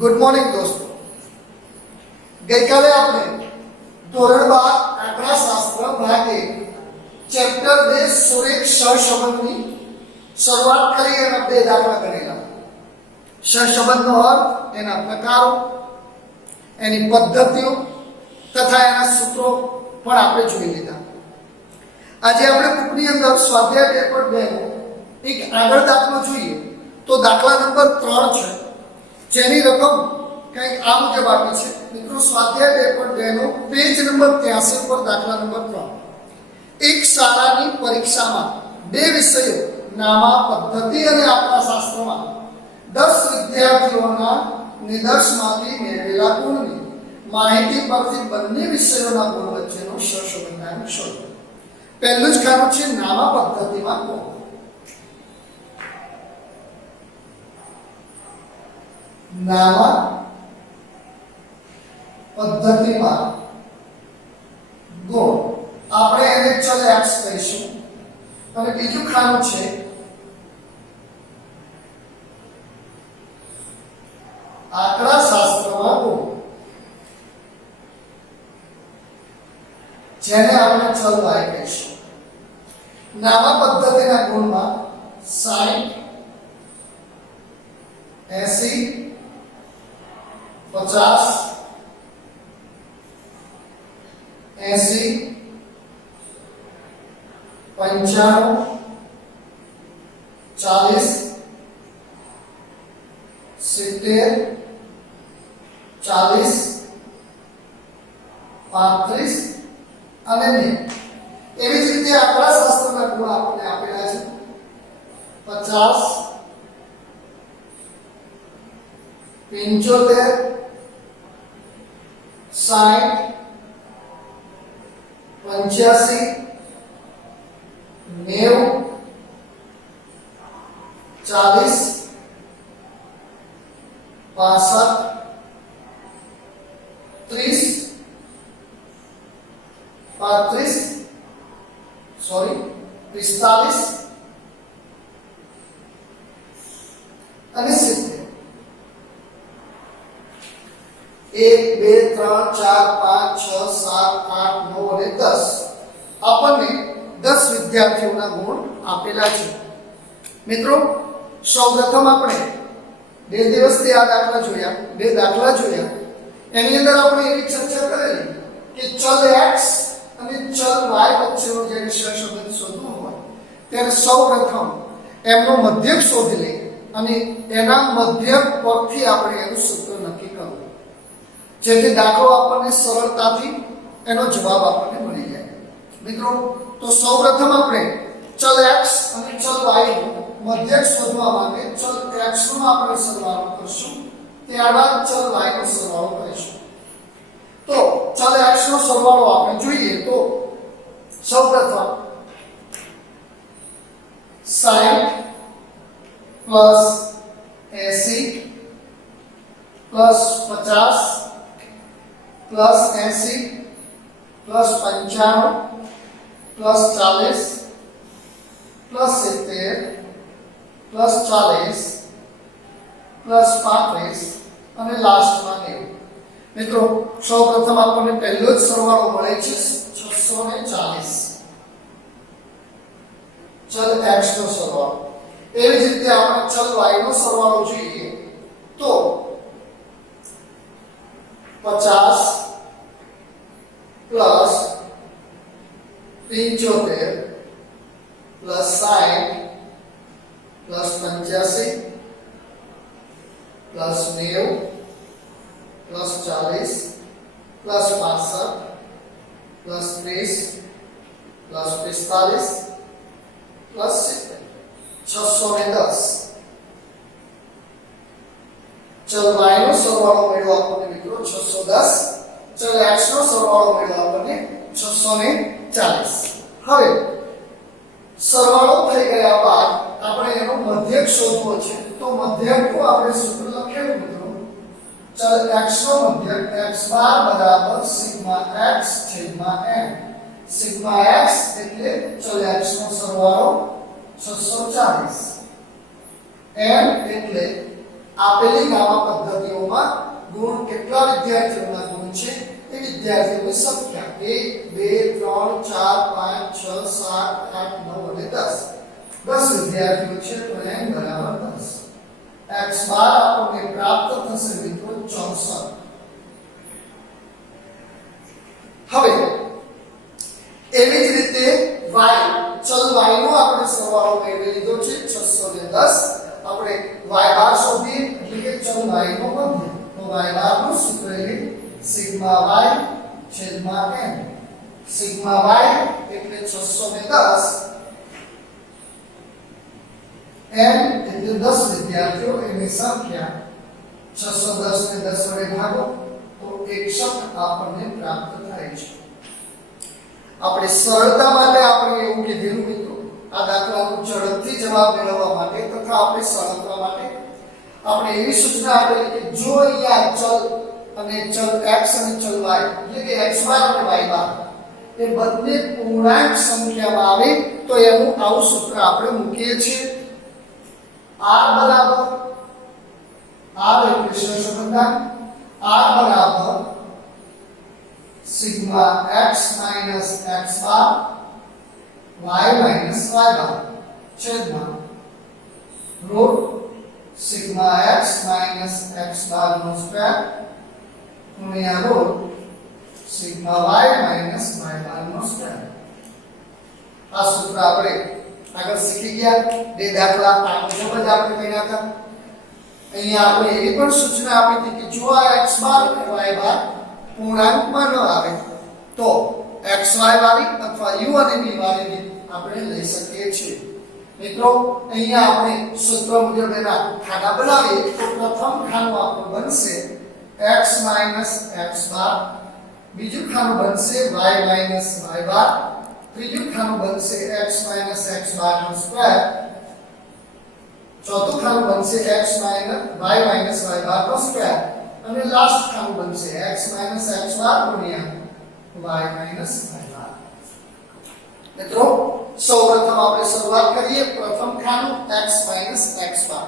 Good morning दोस्तों। गई काले आपने ધોરણ 12 આંકડાશાસ્ત્ર ભાગ 1 ચેપ્ટર 2 સુરેખ સહસંબંધની શરૂઆત કરી અને બે દાખલા ગણેલા। સહસંબંધનો અર્થ, એના પ્રકારો, એની પદ્ધતિઓ તથા એના સૂત્રો પણ આપણે જોઈ લીધા। આજે આપણે બુકની અંદર સ્વાધ્યાય 2.2 નો એક આગળ દાખલો જોઈએ તો દાખલા નંબર 3 છે, જેની રકમ કંઈક આ મુજબ આપી છે। મિત્રો સ્વાધ્યાય 2.2 નો પેજ નંબર 83 પર દાખલા નંબર 3। એક શાળાની પરીક્ષામાં બે વિષયો નામા પદ્ધતિ અને આંકડાશાસ્ત્રમાં 10 વિદ્યાર્થીઓના નિદર્શનમાંથી મેળવેલા ગુણની માહિતી પરથી બંને વિષયોના ગુણ વચ્ચેનો સહસંબંધાંક શોધો। પહેલું જ કામ છે નામા પદ્ધતિમાં ગુણ। નામા પદ્ધતિમાં ગુણ આપણે એને ચલ x કહીશું અને બીજું ખાનું છે આંકડાશાસ્ત્રમાં ગુણ, જેને આપણે ચલ y કહીશું। નામા પદ્ધતિના ગુણમાં 60, 80, 50, 80, 95, 40, 70, 40, 35 અને 90। એવી જ રીતે આંકડાશાસ્ત્રના ગુણ આપણે આપેલા છે 50, 75, 60, 85, 90, 40, 65, 30, 35, 45 અને 70। 1, 2, 3, 4, 5, 6, 7, 8, 9 અને 10 આપણને 10 વિદ્યાર્થીઓના ગુણ આપેલા છે। મિત્રો સૌપ્રથમ આપણે બે દિવસથી આ દાખલા જોયા, બે દાખલા જોયા। એની અંદર આપણે એવી ચર્ચા કરેલી કે ચલ x અને ચલ y વચ્ચેનો જે સહસંબંધ શોધવો હોય ત્યારે સૌપ્રથમ એમનો મધ્યક શોધી લઈએ અને એના મધ્યક પરથી આપણે એનું સૂત્ર નક્કી કરવું, જેથી દાખલો આપણને સરળતાથી એનો જવાબ આપણને મળી જાય। મિત્રો તો સૌપ્રથમ આપણે ચલ x અને ચલ y નો મધ્યક શોધવા માટે ચલ x નો આપણે સરવાળો કરશું, ત્યારબાદ ચલ y નો સરવાળો કરીશું। તો ચલ x નો સરવાળો આપણે જોઈએ તો સૌપ્રથમ 60 plus 80 plus 50 plus 80 plus 95 plus 40 plus 70 plus 40 plus 35 અને લાસ્ટમાં 90। મિત્રો સૌપ્રથમ આપણને પહેલો જ સરવાળો મળે છે 640 ચલ x નો સરવાળો। એવી જ રીતે આપણે ચલ y નો સરવાળો જોઈએ તો 50 plus 75 plus 60 plus 85 plus 90 plus 40 plus 65 plus 30 plus 45 plus 70 610। चल y નો સરવાળો મળ્યો આપણને મિત્રો 610, ચલ x નો સરવાળો મળ્યો આપણને 640। હવે સરવાળો થઈ ગયા બાદ આપણે એનો મધ્યક શોધવો છે તો મધ્યકનું આપણે સૂત્ર લખેલું મિત્રો, ચલ x નો મધ્યક x બાર બરાબર સિગ્મા x છેદમાં n। સિગ્મા x એટલે ચલ x નો સરવાળો 640, n એટલે આપેલી નામા પદ્ધતિઓમાં ગુણ કેટલા વિદ્યાર્થીઓના ગુણ છે એ વિદ્યાર્થીઓની સંખ્યા 1 2 3 4 5 6 7 8 9 અને 10 વિદ્યાર્થીઓ છે તો n બરાબર 10 x બાર આપણને પ્રાપ્ત થશે મિત્રો 64 હવે એવી જ રીતે y ચલ y નો આપણે સરવાળો મેળવી લીધો છે 610 આપણે y બાર શોધીએ એટલે કે ચલ y નો મધ્ય તો y બાર નું સૂત્ર એટલે સિગ્મા y છેદમાં n સિગ્મા y એટલે 610 n એટલે 10 વિદ્યાર્થીઓ એની સંખ્યા 610 ને 10 વડે ભાગો તો 61 આપણને પ્રાપ્ત થાય છે આપણે સરળતા માટે આપણે એવું કીધેલું મિત્રો આ દાખલાનો ઝડપથી જવાબ મેળવવા માટે તથા આપણે સરળતા માટે આપણે એવી સૂચના આપેલી કે જો અહીંયા ચલ અને ચલ x અને ચલ y એટલે કે x બાર અને y બાર એ બંને પૂર્ણાંક સંખ્યામાં આવે તો એનું આવું સૂત્ર આપણે મૂકીએ છીએ r બરાબર r એટલે સહસંબંધાંક r બરાબર sigma x minus x bar y minus y bar છેદમાં root sigma x minus x bar નો સ્ક્વેર ગુણ્યા root sigma y minus y bar નો સ્ક્વેર આ સૂત્ર આપણે આગળ શીખી ગયા બે દાખલા આ મુજબ જ આપણે કર્યા હતા અહીંયા આપણે એવી પણ સૂચના આપી હતી કે જો આ x બાર અને y બાર પૂર્ણાંકમાં ન આવે તો xy વાળી અથવા u અને v વાળી રીત આપણે લઈ શકીએ છીએ મિત્રો અહીંયા આપણે સૂત્ર મુજબ એના ખાના બનાવીએ તો પ્રથમ ખાનું આપણું બનશે x x બાર બીજું ખાનું બનશે y y બાર ત્રીજું ખાનું બનશે x x બાર નો સ્ક્વેર ચોથું ખાનું બનશે x y y બાર નો સ્ક્વેર અને લાસ્ટ ખાનું બનશે x x બાર ગુણ્યા y y બાર મિત્રો સૌપ્રથમ આપણે શરૂઆત કરીએ પ્રથમ ખાનું x x બાર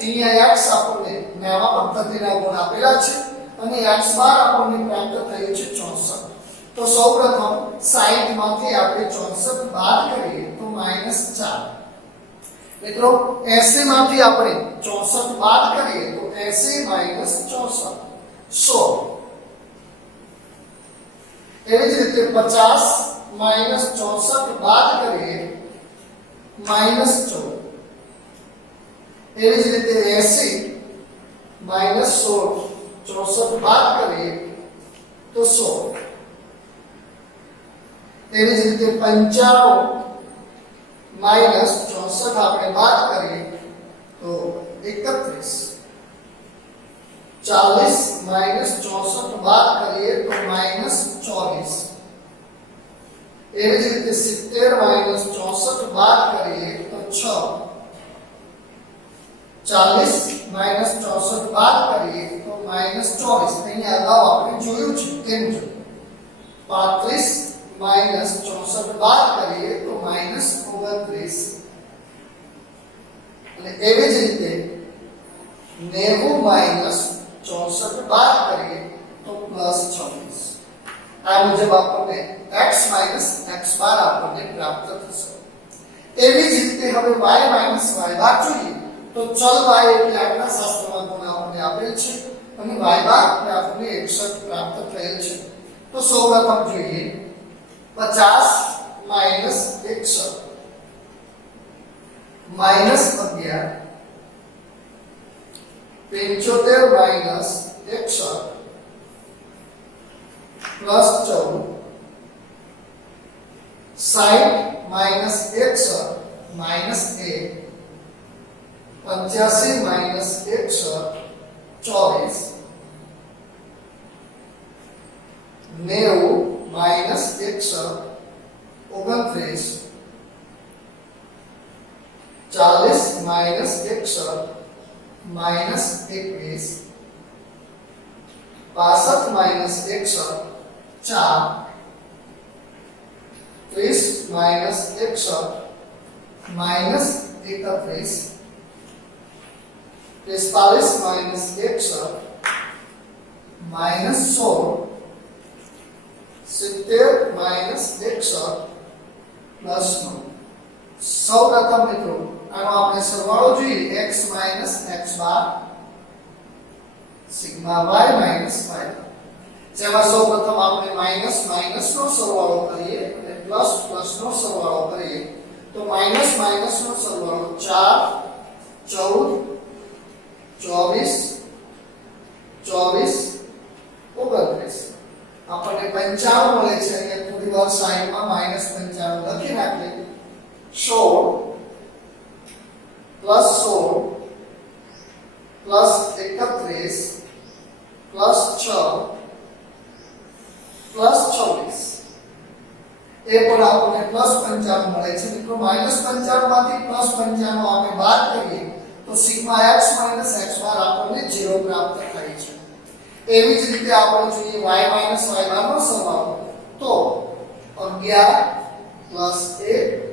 અહીંયા x આપણને નામા પદ્ધતિના ગુણ આપેલા છે અને x બાર આપણને પ્રાપ્ત થયું છે 64 તો સૌપ્રથમ 60 માંથી આપણે 64 બાદ કરીએ તો -4 મિત્રો 80 માંથી આપણે 64 બાદ કરીએ તો 80 64 100 એવી જ રીતે 50 64 બાદ કરીએ -14 એવી જ રીતે 80 16 64 બાદ કરીએ તો 100 એવી જ રીતે 95 -64 આપણે બાદ કરીએ તો 31 40 64 બાદ કરીએ તો -24 એવી જ રીતે 70 64 બાદ કરીએ તો 6 40 64 બાદ કરીએ તો -24 અહીંયા અગાઉ આપણે જોયું છે તેમ જ 35 64 બાદ કરીએ તો -29 અને એવી જ રીતે 90 64 બાદ કરીએ તો +26 આ મુજબ આપણને x x બાર આપણને પ્રાપ્ત થશે એવી જ રીતે હવે y y બાર જોઈએ તો ચલ y એટલે આપણા શાસ્ત્રમાં ગુણ આપણને આપેલ છે અને y બાર એટલે આપણને 61 પ્રાપ્ત થયેલ છે તો સૌપ્રથમ જોઈએ 50 61 -11 75 -61 +14 60 -61 -1 85 -61 24 90 -61 29 40 -61 -21 65 -61 4 30 -61 -31 45 माइनस 61 माइनस 16 70 माइनस 61 प्लस 9 સૌ પ્રથમ મિત્રો આનો આપણે સરવાળો જોઈએ x minus x bar sigma y minus y જેમાં સૌ પ્રથમ આપણે માઈનસ માઈનસ નો સરવાળો કરીએ અને પ્લસ પ્લસ નો સરવાળો કરીએ તો માઈનસ માઈનસ નો સરવાળો 4 14 24 24 29 આપણને 95 મળે છે અહીંયા થોડી વાર સાઈડમાં માઈનસ 95 લખી નાખીએ 16 प्लस 16 प्लस 31 प्लस 6 प्लस 26 એ પણ આપણને પ્લસ 55 મળે છે મિત્રો માઈનસ 55 માંથી પ્લસ 55 આપણે બાદ કરીએ તો સિગ્મા x માઈનસ x બાર આપણને 0 પ્રાપ્ત થાય છે એવી જ રીતે આપણે જોઈએ y માઈનસ y બાર નો સરવાળો તો 11 પ્લસ 1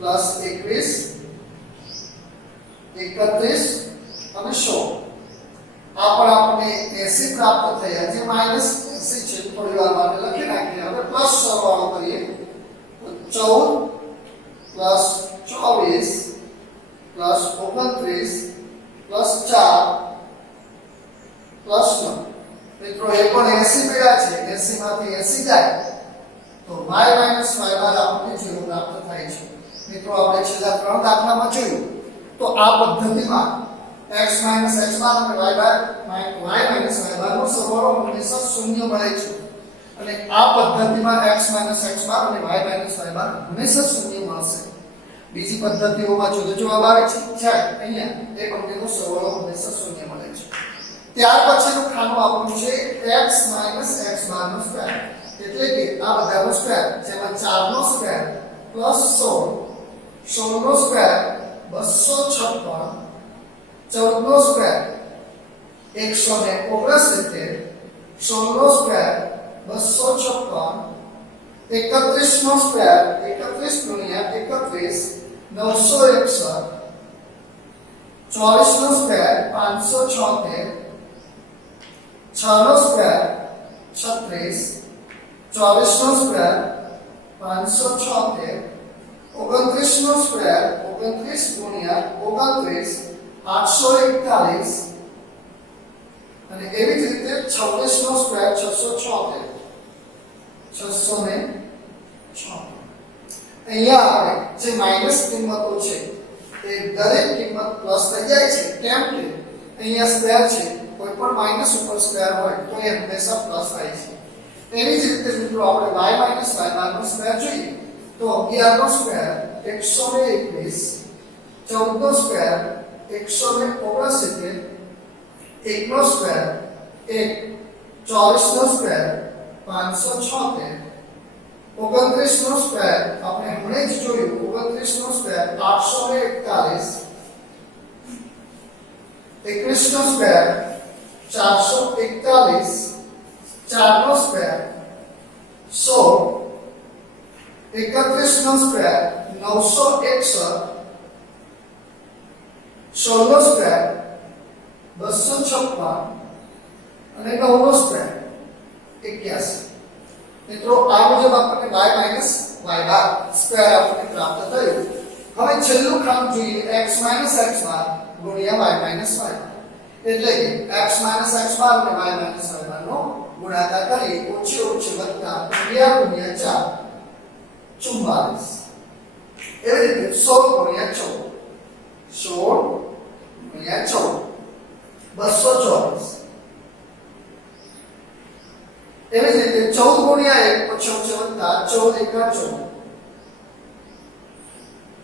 प्लस 21 31 અને 16 આ પણ આપણે 80 પ્રાપ્ત થયા જે માઈનસ 80 છે થોડી વાર માટે લખી નાખીએ હવે પ્લસ સરવાળો કરીએ તો 14 પ્લસ 24 પ્લસ 29 પ્લસ 4 પ્લસ 9 મિત્રો એ પણ 80 મળ્યા છે 80 માંથી 80 જાય તો y માઈનસ y બાર આપણને 0 પ્રાપ્ત થાય છે મિત્રો આપણે છેલ્લા ત્રણ દાખલામાં જોયું તો આ પદ્ધતિમાં x x બાર અને y માઈનસ y બાર નો સરવાળો હંમેશા શૂન્ય મળે છે અને આ પદ્ધતિમાં x x બાર અને y માઈનસ y બાર હંમેશા શૂન્ય મળશે બીજી પદ્ધતિઓમાં જુદો જવાબ આવે છે જ્યારે અહીંયા એ બંનેનો સરવાળો હંમેશા શૂન્ય મળે છે ત્યાર પછીનું ખાનું આપણું છે x x બાર નો સ્ક્વેર એટલે કે આ બધાનો સ્ક્વેર જેમાં 4 નો સ્ક્વેર પ્લસ 16 16 નો સ્ક્વેર 256 14 નો સ્ક્વેર 169 16 નો સ્ક્વેર 256 31 નો સ્ક્વેર 31 ગુણ્યા 31 961 24 નો સ્ક્વેર 576 6 નો સ્ક્વેર 36 24 નો સ્ક્વેર 576 29 નો સ્ક્વેર 29 ગુણ્યા 29 841 અને એવી જ રીતે 26 નો સ્ક્વેર 676 676 અહીંયા આપણે જે માઈનસ કિંમતો છે એ દરેક કિંમત પ્લસ થઈ જાય છે કેમ કે અહીંયા સ્ક્વેર છે કોઈ પણ માઈનસ ઉપર સ્ક્વેર હોય તો એ હંમેશા પ્લસ થાય છે એવી જ રીતે મિત્રો આપણે y માઈનસ y બાર નો સ્ક્વેર જોઈએ તો 11 નો સ્ક્વેર 121 14 નો સ્ક્વેર 169 1 નો સ્ક્વેર 1 24 નો સ્ક્વેર 576 29 નો સ્ક્વેર આપણે હમણાં જ જોયું 29 નો સ્ક્વેર 841 21 નો સ્ક્વેર 441 4 નો સ્ક્વેર 100 31 નો સ્ક્વેર 961 16 નો સ્ક્વેર 256 અને 9 નો સ્ક્વેર 81 મિત્રો આ મુજબ આપણને y minus y bar square આપણને પ્રાપ્ત થયું હવે છેલ્લું ખાનું જોઈએ x માઈનસ x બાર ગુણ્યા y માઈનસ y બાર એટલે કે x માઈનસ x બાર અને y માઈનસ y બાર નો ગુણાકાર કરી ઓછી ઓછી વત્તા ગુણ્યા 4 44 એવી રીતે 16 ગુણ્યા 14 16 ગુણ્યા 14 224 એવી જ રીતે 14 ગુણ્યા 1 ઓછી ઓછી વત્તા 14 એકા 14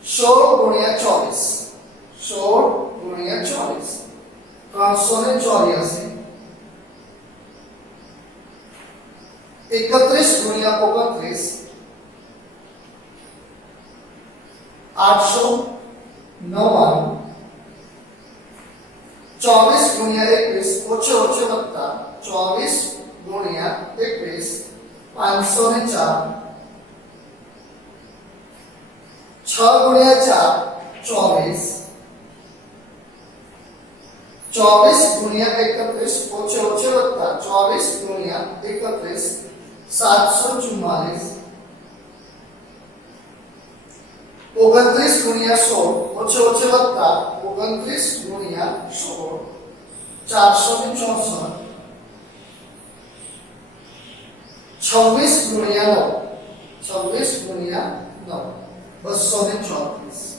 16 ગુણ્યા 24 16 ગુણ્યા 24 384 31 ગુણ્યા 29 899 24 ગુણ્યા 21 ઓછે ઓછે વત્તા 24 ગુણ્યા 21 504 6 ગુણ્યા 4 24 24 ગુણ્યા 31 ઓછે ઓછે વત્તા 24 ગુણ્યા 31 744 29 ગુણ્યા 16 ઓછે ઓછે વત્તા 29 ગુણ્યા 16 464 26 ગુણ્યા 9 26 ગુણ્યા 9 234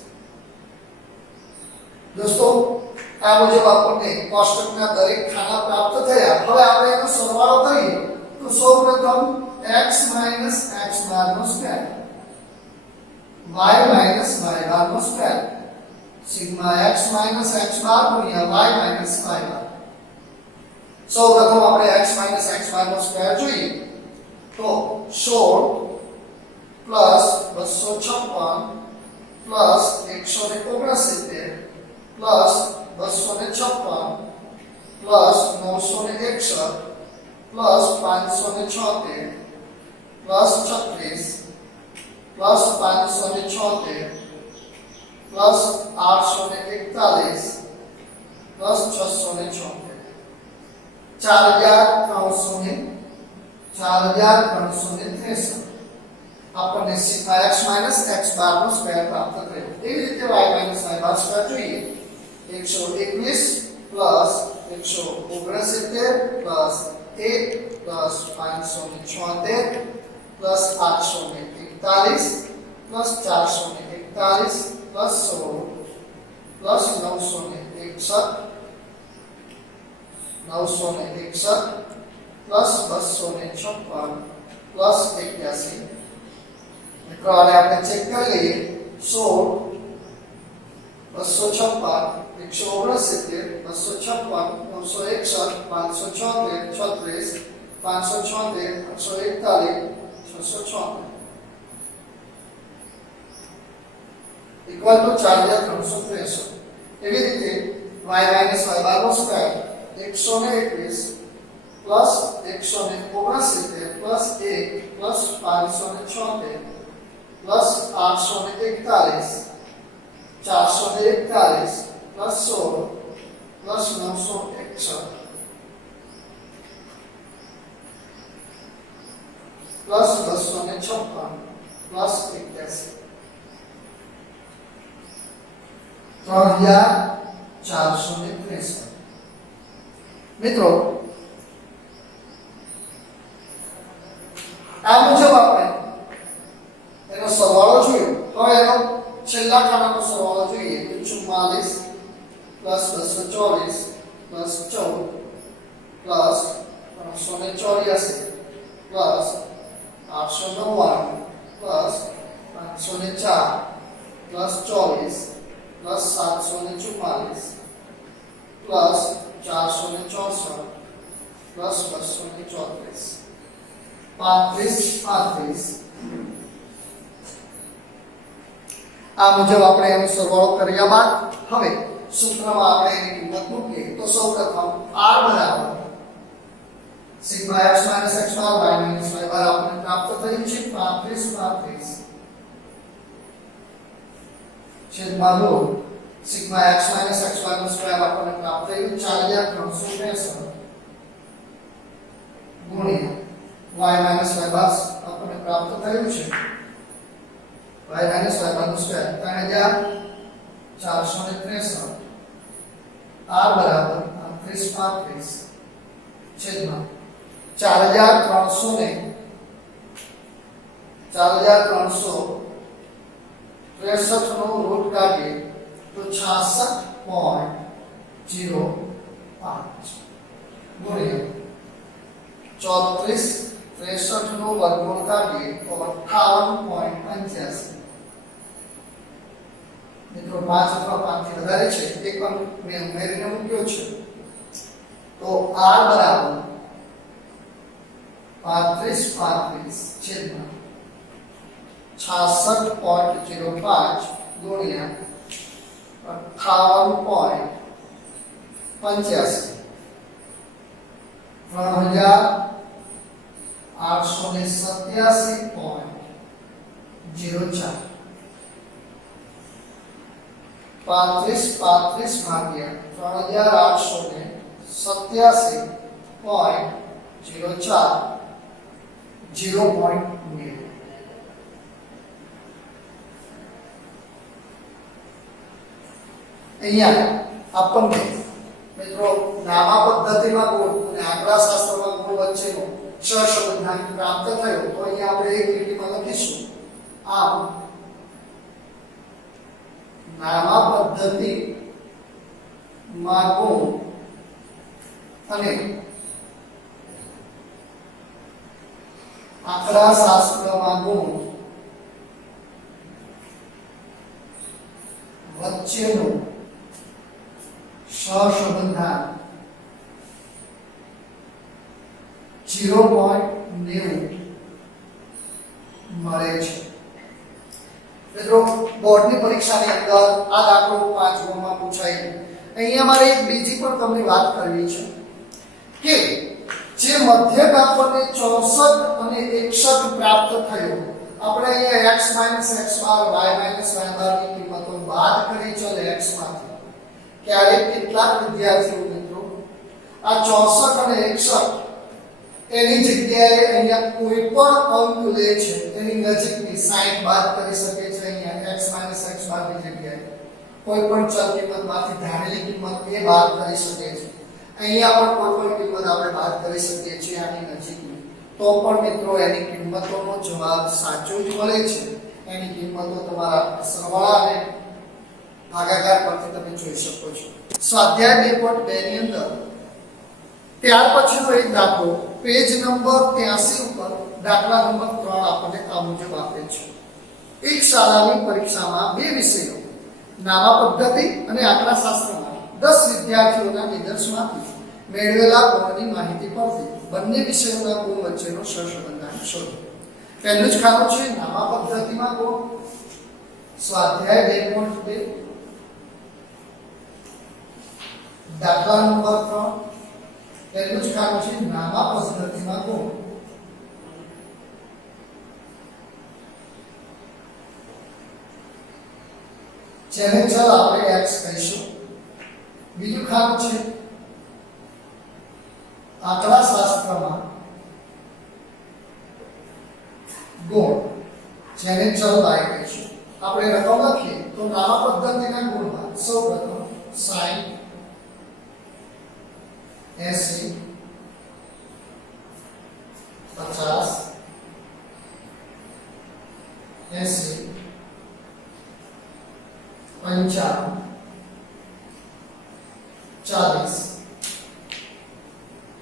દોસ્તો આ મુજબ આપણને કોષ્ટકના દરેક ખાના પ્રાપ્ત થયા. હવે આપણે એનો સરવાળો કરીએ તો સૌપ્રથમ x - x બાર નો સ્ક્વેર y - y બાર નો સ્ક્વેર સિગ્મા x - x બાર ગુણ્યા y - y બાર. સૌપ્રથમ આપણે x - x બાર નો સ્ક્વેર જોઈએ તો 16 plus 256 plus 169 plus 256 plus 961 plus 576 plus 36 plus 576 plus 841 plus 676 4363 આપણને સિગ્મા x - x બાર નો સ્ક્વેર પ્રાપ્ત થયો. એવી રીતે y - y બાર સ્ક્વેર જોઈએ 121 plus 169 plus 1 plus 576 plus 841 plus 441 plus 16 plus 961 plus 256 plus 81. મિત્રો આને આપણે ચેક કરી લઈએ 16 256 169 256 961 576 36 576 841 676 ઇક્વલ ટુ 4363. એવી રીતે y - y બાર નો square 121 plus 169 plus 1 plus 576 plus 841 441 plus 16 plus 961 plus 256 plus 81 3463. મિત્રો આ મુજબ આપણે એનો સરવાળો જોયો. હવે એનો છેલ્લા ખાનાનો સરવાળો જોઈએ તો 44 plus 224 plus 14 plus 384 plus 899 plus 504 plus 24 plus 744 plus 464 plus 234 35 આ મુજબ આપણે એનો સરવાળો કર્યા બાદ હવે સૂત્રમાં આપણે એની કિંમત મૂકીએ તો સૌપ્રથમ r બરાબર sigma x - x bar y - y bar આપણને પ્રાપ્ત થયું છે 35 છેદમાં લો સિગ્મા x - x બાર નો સ્ક્વેર આપણને પ્રાપ્ત થયું 4363 ગુણ્યા y - y બાર આપણને પ્રાપ્ત થયું છે y - y બાર નો સ્ક્વેર 3463 r બરાબર 35 છેદમાં 4363 નો રૂટ કાઢીએ તો 66.05 ગુણ્યા 34 63 નો વર્ગમૂળ કાઢીએ તો 58.85. મિત્રો 5 અથવા 5 થી વધારે છે એક પણ મેં ઉમેરીને મૂક્યો છે તો r બરાબર 35 છેદમાં 66.05 ગુણ્યા 58.85 3887.04. 35 ભાગ્યા 3887.04 0.9. અહીંયા આપણને મિત્રો નામા પદ્ધતિમાં ગુણ અને આંકડાશાસ્ત્રમાં ગુણ વચ્ચેનો સહસંબંધ પ્રાપ્ત થયો. તો અહીંયા આપણે એક લીટીમાં લખીશું આમ નામા પદ્ધતિમાં ગુણ અને આંકડાશાસ્ત્રમાં ગુણ વચ્ચેનો સહસંબંધાંક 0.90 મળે છે. મિત્રો બોર્ડની પરીક્ષાની અંદર આ દાખલો 5 માં પૂછાય. અહીંયા મારે એક બીજી પણ તમને વાત કરવી છે કે જે મધ્યક આપણને 64 અને 61 પ્રાપ્ત થયો. આપણે અહીંયા x x bar y y બાર ની કિંમતો બાદ કરી ચલ x માંથી. ક્યારેક કેટલાક વિદ્યાર્થીઓ મિત્રો આ 64 અને 61 એની જગ્યાએ અહીંયા કોઈ પણ અંક લે છે એની નજીકની 60 બાદ કરી શકે છે. અહીંયા x x બાર ની જગ્યાએ કોઈ પણ ચલ કિંમતમાંથી ધારેલી કિંમત એ બાદ કરી શકે છે. અહીંયા પણ કોઈ પણ કિંમત આપણે બાદ કરી શકીએ છીએ આની નજીકની. તો પણ મિત્રો એની કિંમતોનો જવાબ સાચો જ મળે છે. એની કિંમતો તમારા સરવાળા અને ભાગાકાર પરથી તમે જોઈ શકો છો. સ્વાધ્યાય 2.2 ની અંદર ત્યાર પછીનો એક દાખલો પેજ નંબર 83 ઉપર દાખલા નંબર 3 આપણને આ મુજબ આપેલ છે. એક શાળાની પરીક્ષામાં બે વિષયો નામા પદ્ધતિ અને આંકડાશાસ્ત્રમાં 10 વિદ્યાર્થીઓના નિદર્શનમાંથી મેળવેલા ગુણની માહિતી પરથી બંને વિષયોના ગુણ વચ્ચેનો સહસંબંધ શોધો. પહેલું જ ખાનું છે નામા પદ્ધતિમાં ગુણ. સ્વાધ્યાય 2.2 દાખલા નંબર 3. પહેલું જ ખાનું છે નામા પદ્ધતિમાં ગુણ. જેને ચલ આપણે x કહીશું. બીજું ખાનું છે આંકડાશાસ્ત્રમાં ગુણ, જેને ચલ y કહીશું. આપણે રકમ લખીએ તો નામા પદ્ધતિના ગુણમાં સૌપ્રથમ 60 80 50 80 55 40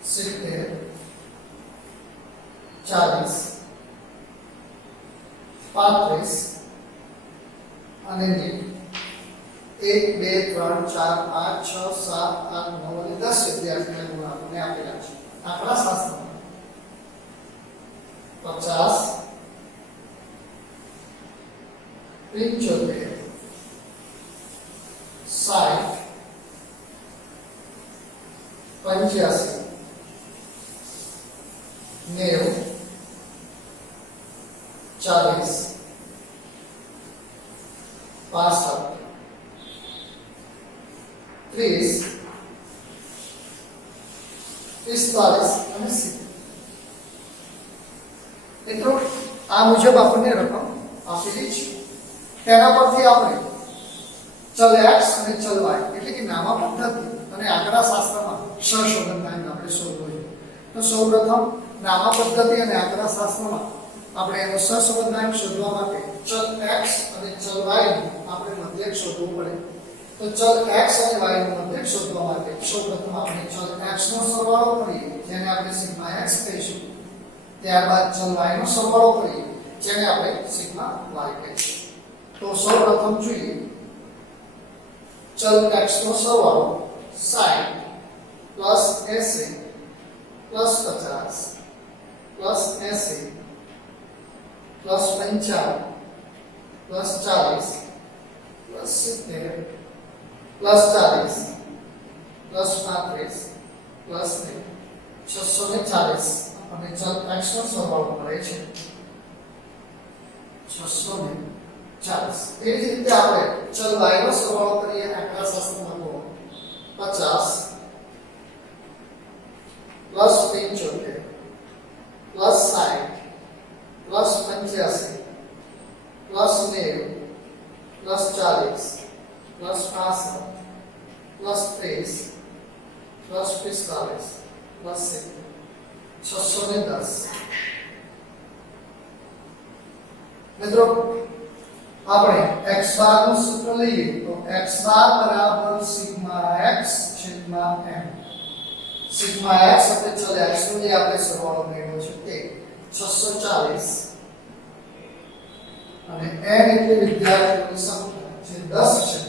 70 40 35 અને 1 2 3 4 5 6 7 8 9 અને 10 વિદ્યાર્થીઓના ગુણ આપણને આપેલા છે. આંકડાશાસ્ત્રમાં 50 75 60 85 90 40 65 30 45 અને 70. મિત્રો આ મુજબ આપણને રકમ આપેલી છે. તેના પરથી આપણે ચલ x અને ચલ y એટલે કે નામા પદ્ધતિ અને આંકડાશાસ્ત્રમાં સહસંબંધાંક આપણે શોધવો છે. તો સૌપ્રથમ નામા પદ્ધતિ અને આંકડાશાસ્ત્રમાં આપણે એનો સહસંબંધાંક શોધવા માટે ચલ x અને ચલ y નું આપણે મધ્યક શોધવું પડે. તો ચલ x અને y નું મધ્યક શોધવા માટે સૌપ્રથમ આપણે ચલ x નો સરવાળો કરીએ જેને આપણે સિગ્મા x કહીશું. ત્યારબાદ ચલ y નો સરવાળો કરીએ જેને આપણે સિગ્મા y કહીશું. તો સૌપ્રથમ જોઈએ ચલ x નો સરવાળો 60 plus 80 plus 50 plus 80 plus 55 plus 40 plus 70 plus 40 plus 35 plus 640 અને ચલ x નો સરવાળો મળે છે 640. 40 એવી જ રીતે આપણે ચલ y નો સરવાળો કરીએ આંકડા શાસ્ત્રમાં તો 50 plus 75 plus 60 plus 85 plus 90 plus 40 plus 65 plus 30 plus 45 plus 610 મિત્રો આપણે x બાર નું સૂત્ર લઈએ તો x બાર બરાબર સિગ્મા x છેદમાં m સિગ્મા x એટલે ચલ x નો જે આપણે સરવાળો મેળવ્યો છે તે 640 અને n એટલે વિદ્યાર્થીઓની સંખ્યા જે 10 છે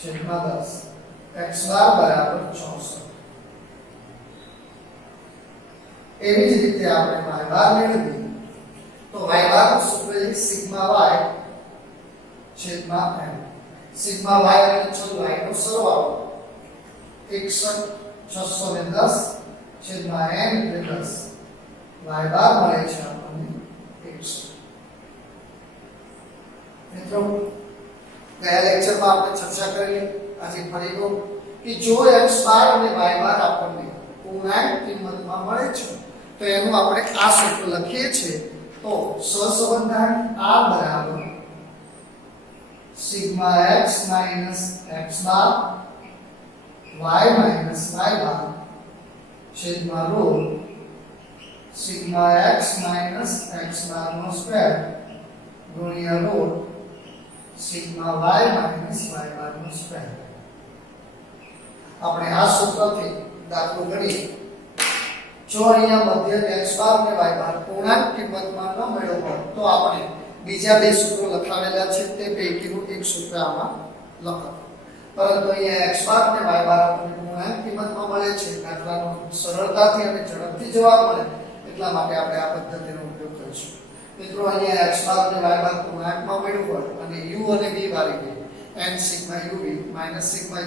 છેદમાં 10 x બાર બરાબર 64 એવી જ રીતે આપણે y બાર મેળવીએ તો y બાર નું સૂત્ર છે સિગ્મા y છેદમાં m સિગ્મા y એટલે ચલ y નો સરવાળો 610 છેદમાં n એટલે 10 y બાર મળે છે આપણને 100 મિત્રો ગયા લેક્ચરમાં આપણે ચર્ચા કરેલી આજે ફરી કહું કે જો x બાર અને y બાર આપણને પૂર્ણાંક કિંમતમાં મળે છે તો એનું આપણે આ સૂત્ર લખીએ છીએ તો સહસંબંધાંક a બરાબર sigma x minus x bar y minus y bar છેદમાં root sigma x minus x bar નો સ્ક્વેર ગુણ્યા root sigma y minus y bar નો સ્ક્વેર આપણે આ સૂત્રથી દાખલો ગણીએ જો અહીંયા મધ્ય x બાર અને y બાર પૂર્ણાંક કિંમતમાં ન મળ્યો હોય તો આપણે બીજા બે સૂત્રો લખાવેલા છે તે પૈકીનું એક સૂત્ર આમાં લખો પરંતુ અહીંયા x બાર અને y બાર આપણને પૂર્ણાંક કિંમતમાં મળે છે દાખલાનો સરળતાથી અને ઝડપથી જવાબ મળે એટલા માટે આપણે આ પદ્ધતિનો ઉપયોગ કરીશું મિત્રો અહીંયા x બાર અને y બાર પૂર્ણાંકમાં મળ્યું હોય અને u અને v વાળી ગઈ n sigma uv minus sigma u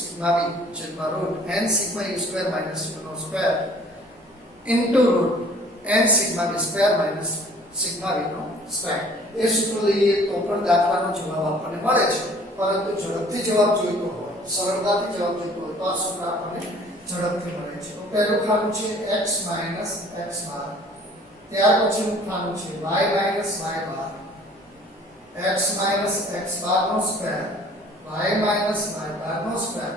sigma v છેદમાં root n sigma u square minus u નો square into root n sigma v square minus sigma v નો સ્ક્વેર એ સૂત્ર લઈએ તો પણ દાખલાનો જવાબ આપણને મળે છે પરંતુ ઝડપથી જવાબ જોઈતો હોય સરળતાથી જવાબ જોઈતો હોય તો આ સૂત્ર આપણને ઝડપથી મળે છે તો પહેલું ખાનું છે x minus x બાર ત્યાર પછીનું ખાનું છે y minus y બાર x minus x બાર નો square y minus y bar નો સ્ક્વેર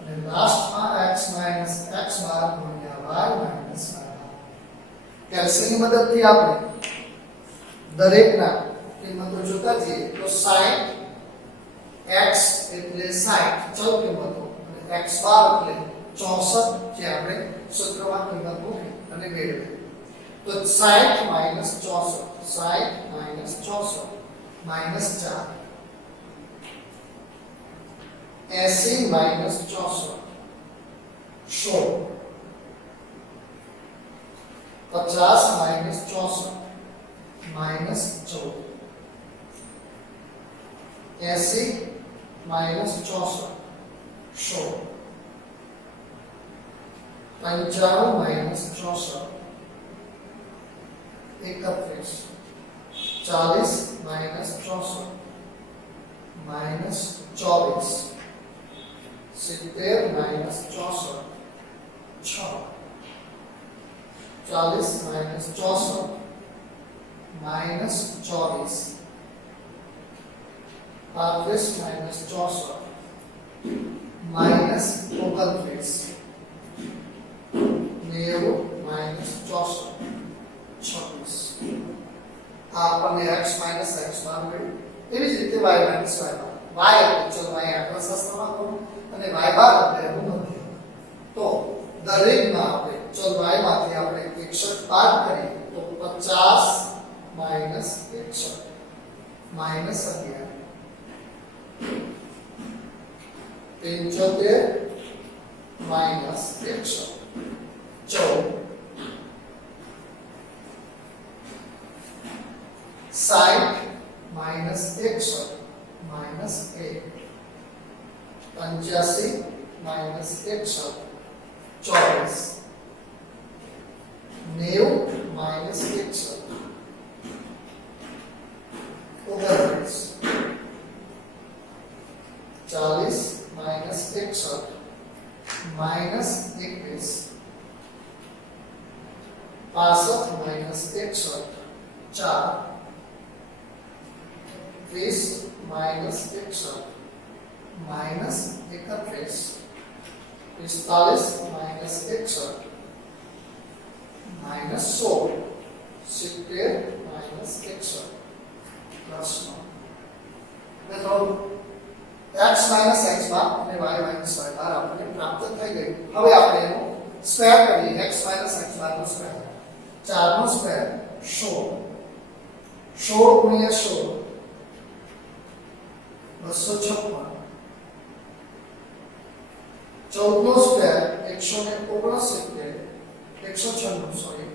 અને લાસ્ટમાં x minus x બાર ગુણ્યા y minus y બાર કેલ્સીની મદદથી આપણે દરેકના કિંમતો જોતા જઈએ તો sin x એટલે 60 ચલ કિંમતો અને x બાર એટલે 64 જે આપણે સૂત્રમાં કિંમત મૂકી અને મેળવીએ તો 60 minus 64 60 minus 64 minus 4 80 minus 64 16 50 minus 64 minus 14 80 minus 64 16 95 minus 64 31 40 minus 64 minus 24 70 minus 64 6 40 minus 64 minus 24 35 minus 64 minus 39 90 minus 64 26 આ આપણને x minus x બાર મળ્યું એવી જ રીતે y minus y બાર y એટલે ચલો y આંકડા શાસ્ત્રમાં કહું અને y બાર એટલે એનું મધ્ય તો દરેકમાં આપણે ચલ y માંથી આપણે 61 બાદ કરીએ તો 50 minus 61 minus 11 75 minus 61 14 60 minus 61 minus 1 85 minus 61 24 90 minus 61 29 40 minus 61 minus 21 65 minus 61 4 20 minus 61 minus 31 45 minus 61 minus 16 70 minus 61 plus 9 મિત્રો x માઈનસ x બાર અને y માઈનસ y બાર આપણને પ્રાપ્ત થઈ ગઈ. હવે આપણે એનો સ્ક્વેર કરીએ. x માઈનસ x બાર નો સ્ક્વેર 4 નો સ્ક્વેર 16 16 ગુણ્યા 16 256 14 નો સ્ક્વેર 169 196 સોરી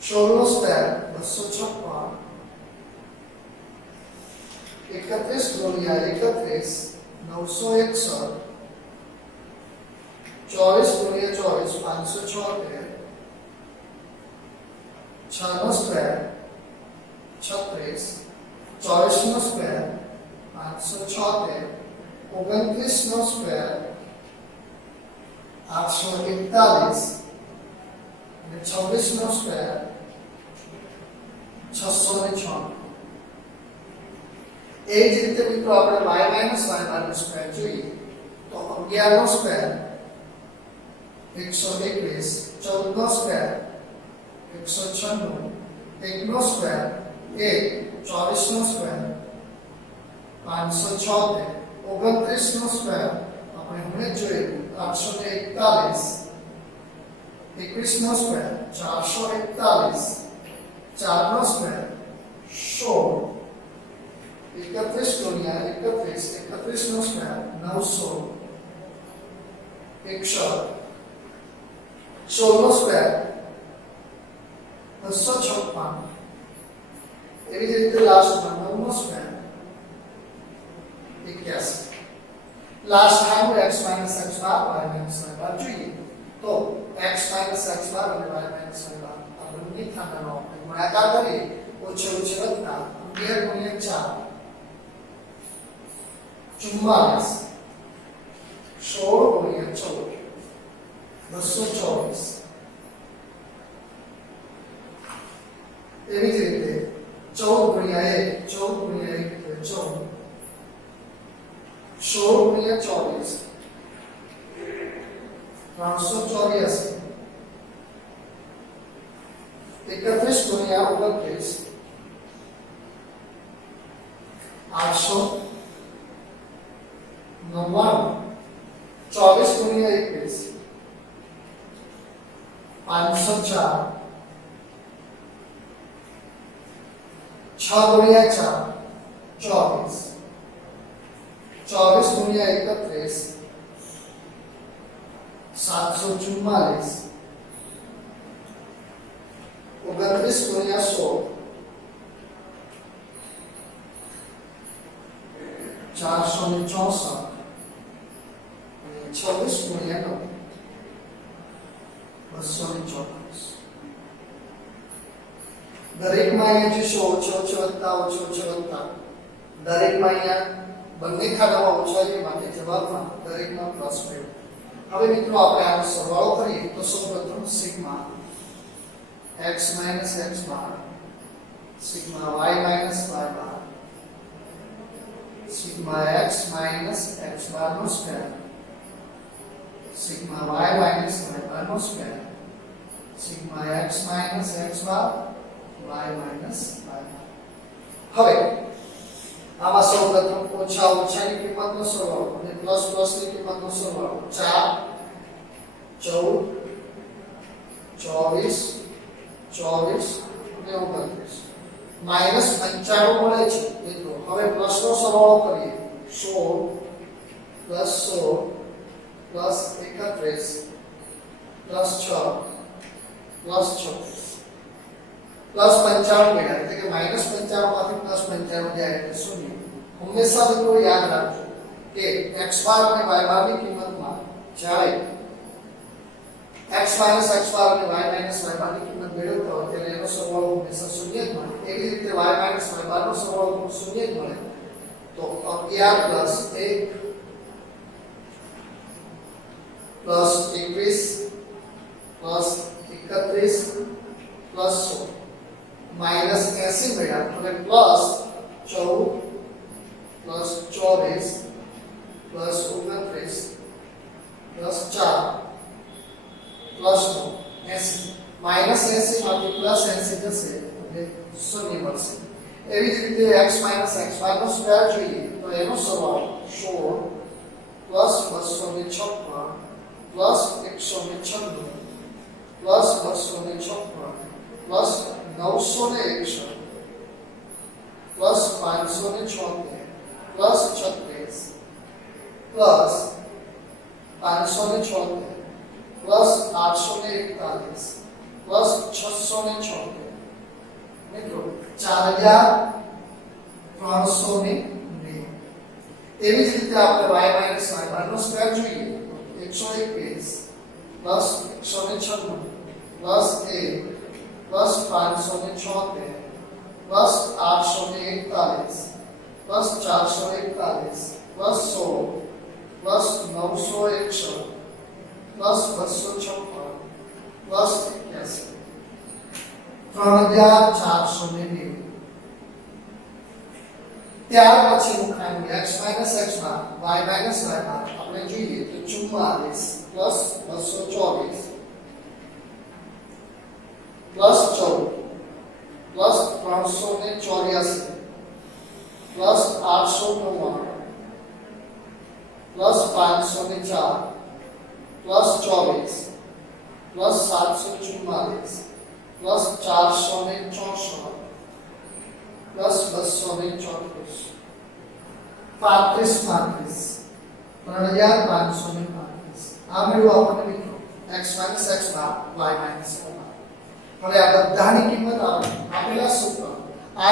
16 નો સ્ક્વેર 256 31 गुणिया 31 961 24 गुणिया 24 576 6 નો સ્ક્વેર 36 24 નો સ્ક્વેર 576 29 નો સ્ક્વેર 841 અને 26 નો સ્ક્વેર 696. એ જ રીતે મિત્રો આપણે y માઈનસ y બાર નો સ્ક્વેર જોઈએ તો 11 નો સ્ક્વેર 121 14 નો સ્ક્વેર 196 1 નો સ્ક્વેર 1 24 નો સ્ક્વેર 576 29 નો સ્ક્વેર આપણે હમણાં જ જોયું 841 21 નો સ્ક્વેર 441 4 નો સ્ક્વેર 16 31 ગુણ્યા 31 31 નો સ્ક્વેર 900 61 16 નો સ્ક્વેર 256 એવી જ રીતે લાસ્ટમાં 9 નો square 81 last time x minus x bar y minus y bar જોઈએ તો x માઈનસ x બાર અને y માઈનસ y બાર આ બંને ખાનાનો ગુણાકાર કરીએ ઓછે ઓછે વત્તા 11 ગુણ્યા 4 44 16 गुणिया 14 224 એવી જ રીતે 14 ગુણ્યા 1 14 ગુણ્યા 1 એટલે 14 16 ગુણ્યા 24 384 31 ગુણ્યા 29 800 99 24 गुणिया 21 504 6 गुणिया 4 24 24 गुणिया 31 744 29 गुणिया 16 464 26 गुणिया 9 224 દરેકમાં અહીંયા જોશો ઓછો ઓછો વત્તા ઓછો ઓછો વત્તા દરેકમાં અહીંયા બંને ખાનામાં ઓછા છે માટે જવાબમાં દરેકમાં પ્લસ મળ્યો. હવે મિત્રો આપણે આનો સરવાળો કરીએ તો સૌપ્રથમ sigma x minus x bar sigma y minus y bar sigma x minus x bar नो square sigma y minus y bar नो square sigma x minus x bar y minus y bar. હવે આમાં સૌપ્રથમ ઓછા ઓછાની કિંમતનો સરવાળો અને plus પ્લસની કિંમતનો સરવાળો 4 14 24 24 અને 29 માઈનસ 95 મળે છે મિત્રો. હવે પ્લસનો સરવાળો કરીએ 16 plus 16 plus 31 plus 6 plus 26 plus 95 મળ્યા એટલે કે માઈનસ 95 માંથી પ્લસ 95 જાય એટલે 0. હંમેશા મિત્રો યાદ રાખજો કે x બાર અને y બારની કિંમતમાં જ્યારે x માઈનસ x બાર અને y માઈનસ y બાર ની કિંમત મેળવતા હોય ત્યારે એનો સરવાળો હંમેશા શૂન્ય જ મળે. એવી રીતે y માઈનસ y બાર નો સરવાળો પણ શૂન્ય જ મળે. તો 11 plus 1 plus 21 plus 31 plus 16 minus 80 મળ્યા. હવે plus 14 plus 24 plus 29 plus 4 plus 80 minus 80 માંથી પ્લસ 80 જશે એટલે શૂન્ય મળશે. એવી જ રીતે x માઈનસ x બાર નો સ્ક્વેર જોઈએ તો એનો સરવાળો 16 plus 256 plus 196 plus 256 plus 961 plus 576 plus 36 plus 576 plus 841 plus 676 મિત્રો 4390. એવી જ રીતે આપણે y માઈનસ y બાર નો સ્ક્વેર જોઈએ તો 121 plus 196 plus 1 plus 576 plus 841 plus 441 plus 16 plus 961 plus 256 plus 81 3490. ત્યાર પછીનું ખાનું x minus x bar y minus y બાર આપણે જોઈએ તો 44 plus 224 plus 14 plus 384 plus 899 plus 504 plus 24 plus 744 plus 464 plus 234 3535 3535 આ મેળવો આપણને મિત્રો x minus x bar y minus y બાર. હવે આ બધાની કિંમત આપેલા સૂત્ર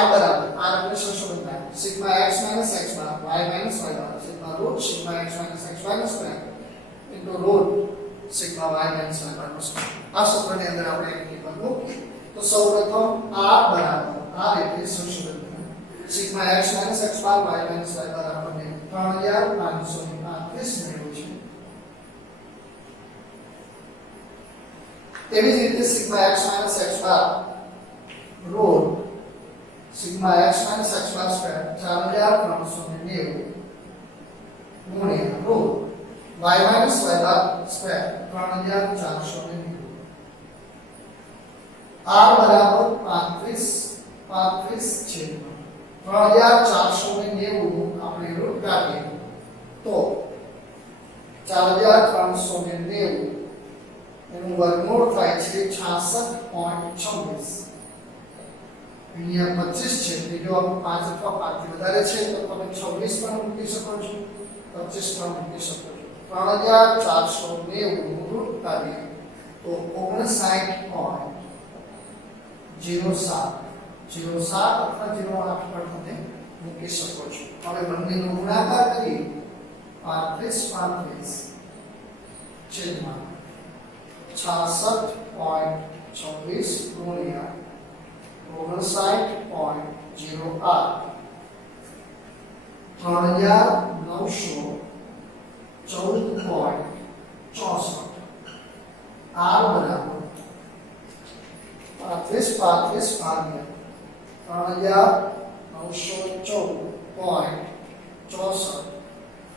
r બરાબર r એટલે સંશોધન થાય sigma x minus x bar y minus y bar sigma root sigma x minus x bar નો square into root sigma y minus y bar નો સ્ક્વેર. આ સૂત્રની અંદર આપણે એની કિંમત મૂકીએ તો સૌપ્રથમ r બરાબર r એટલે સંશોધન થાય sigma x minus x bar y minus y bar આપણને 3535 મળ્યું છે. તેવી જ રીતે sigma x minus x bar root sigma x minus x bar square 4390 ગુણ્યા root y minus y bar square 3490. r બરાબર 35 છે. 3490 આપણે રૂટ કાઢીએ તો 4390 એનું વર્ગમૂળ થાય છે 66.26. અહીંયા 25 છે એટલે જો 5 અથવા 5 થી વધારે છે તો તમે 26 પણ મૂકી શકો છો 25 પણ મૂકી શકો છો. 3490 નું રૂટ કાઢીએ તો 59.07 અથવા 08 પણ તમે મૂકી શકો છો. હવે બંનેનો ગુણાકાર કરીએ 35 છેદમાં 66.26 ગુણ્યા 59.08 3914.64 r બરાબર 35 ભાગ્યા 3914.64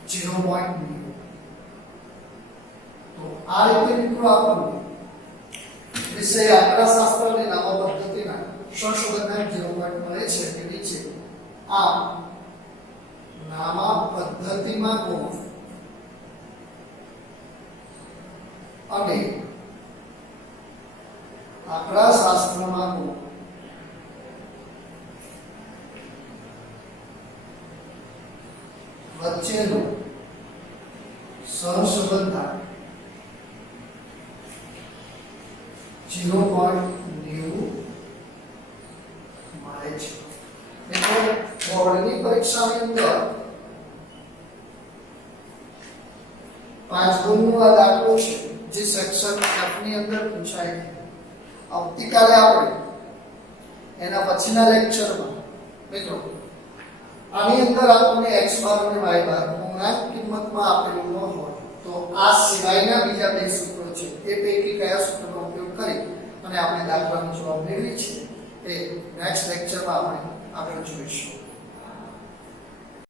0.9. તો આ રીતે મિત્રો આપણને વિષય આંકડાશાસ્ત્ર અને નામા પદ્ધતિના સંશોધનના 0 પોઈન્ટ મળે છે કે નીચે આ નામા પદ્ધતિમાં ગુણ અને આંકડાશાસ્ત્રમાં ગુણ વચ્ચેનો સહસંબંધ 0.90 મળે છે. એટલે બોર્ડની પરીક્ષાની અંદર 5 ગુણનો આ દાખલો છે જે સેક્શન F ની અંદર પૂછાય છે. આવતીકાલે આપણે એના પછીના લેક્ચરમાં મિત્રો આની અંદર આપણને x બાર અને y બાર પૂર્ણાંક કિંમતમાં આપેલું ન હોય તો આ સિવાયના બીજા બે સૂત્રો છે એ પૈકી કયા સૂત્રનો ઉપયોગ કરી અને આપણે દાખલાનો જવાબ મેળવી છે એ નેક્સ્ટ લેક્ચરમાં આપણે આગળ જોઈશું.